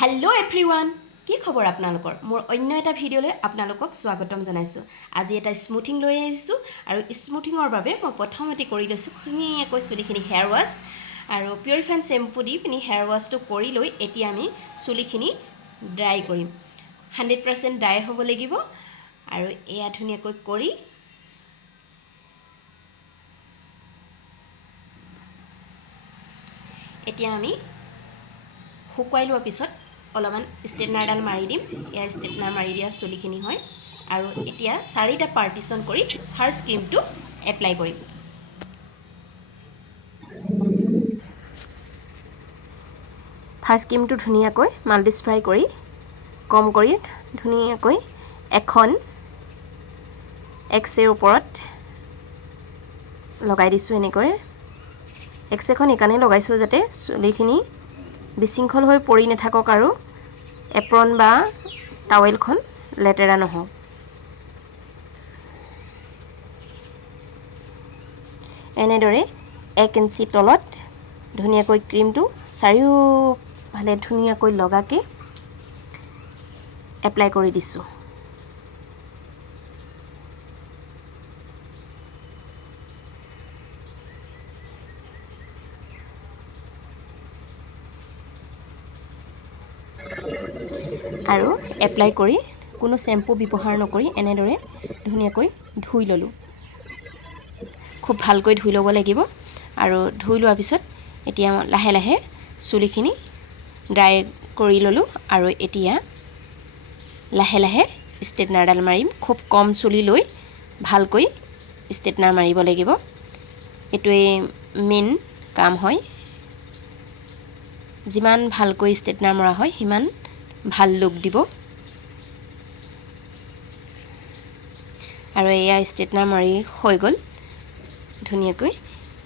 hello' everyone কি খবৰ আপোনালোকৰ মোৰ অন্য এটা ভিডিঅ'লৈ আপোনালোকক স্বাগতম জনাইছোঁ আজি এটা স্মুথিং লৈ আহিছোঁ আৰু স্মুথিঙৰ বাবে মই প্ৰথমতে কৰি লৈছোঁ ধুনীয়াকৈ চুলিখিনি হেয়াৰ ৱাছ আৰু পিউৰিফাইন শ্বেম্পু দি পিনি হেয়াৰ ৱাছটো কৰি লৈ এতিয়া আমি চুলিখিনি ড্ৰাই কৰিম 100% ড্ৰাই হ'ব লাগিব আৰু এয়া ধুনীয়াকৈ কৰি এতিয়া আমি শুকুৱাই লোৱাৰ পিছত অলপমান ষ্টেটনাৰডাল মাৰি দিম এয়া ষ্টেটনাৰ মাৰি দিয়া চুলিখিনি হয় আৰু এতিয়া 4টা পাৰ্টিশ্যন কৰি ফাৰ্ষ্ট ক্ৰীমটো এপ্লাই কৰিম ফাৰ্ষ্ট ক্ৰীমটো ধুনীয়াকৈ মাল্টিপ্লাই কৰি কম কৰি ধুনীয়াকৈ এখন এক্সেৰ ওপৰত লগাই দিছোঁ এনেকৈ এক্সেখন এইকাৰণে লগাইছোঁ যাতে চুলিখিনি বিশৃংখল হৈ পৰি নাথাকক আৰু এপ্ৰন বা টাৱেলখন লেতেৰা নহওক এনেদৰে 1 ইঞ্চি তলত ধুনীয়াকৈ ক্ৰীমটো চাৰিওফালে ধুনীয়াকৈ লগাকে এপ্লাই কৰি দিছোঁ আৰু এপ্লাই কৰি কোনো শ্যাম্পু ব্যৱহাৰ নকৰি এনেদৰে ধুনীয়াকৈ ধুই ললোঁ খুব ভালকৈ ধুই ল'ব লাগিব আৰু ধুই লোৱাৰ পিছত এতিয়া লাহে লাহে চুলিখিনি ড্ৰাই কৰি ললোঁ আৰু এতিয়া লাহে লাহে ষ্টেটনাৰডাল মাৰিম খুব কম চুলি লৈ ভালকৈ ষ্টেটনাৰ মাৰিব লাগিব এটোৱে মেইন কাম হয় যিমান ভালকৈ ষ্টেটনাৰ মৰা হয় সিমান ভাল লুক দিব আৰু এয়া ষ্টেটনাৰ মাৰি হৈ গ'ল ধুনীয়াকৈ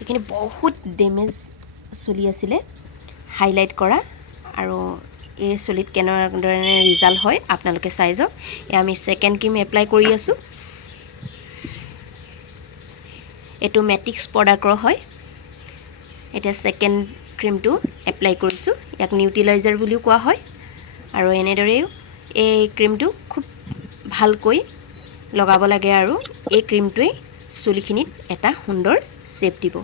এইখিনি বহুত ডেমেজ চুলি আছিলে হাইলাইট কৰা আৰু এই চুলিত কেনেদৰে ৰিজাল্ট হয় আপোনালোকে চাই যাওক এয়া আমি সেকেন্ড ক্ৰীম এপ্লাই কৰি আছোঁ এটো মেটিক্স প্ৰডাক্টৰ হয় এটা সেকেন্ড ক্ৰীমটো এপ্লাই কৰিছোঁ ইয়াক নিউট্ৰিলাইজাৰ বুলিও কোৱা হয় আৰু এনেদৰে এই ক্ৰীমটো খুব ভালকৈ লগাব লাগে আৰু এই ক্ৰীমটোৱে চুলিখিনিত এটা সুন্দৰ শেপ দিব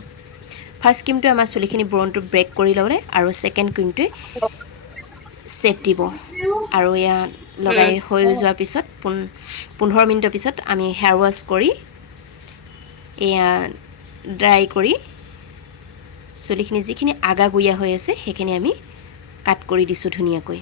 ফাৰ্ষ্ট ক্ৰীমটো আমাৰ চুলিখিনি ব্ৰণটো ব্ৰেক কৰি ল'লে আৰু সেকেন্ড ক্ৰীমটোৱে শেপ দিব আৰু ইয়া লগাই হৈ যোৱাৰ পিছত 15 মিনিটৰ পিছত আমি হেয়াৰ ৱাছ কৰি এয়া ড্ৰাই কৰি চুলিখিনি যিখিনি আগা গুয়া হৈ আছে সেইখিনি আমি কাট কৰি দিছোঁ ধুনীয়াকৈ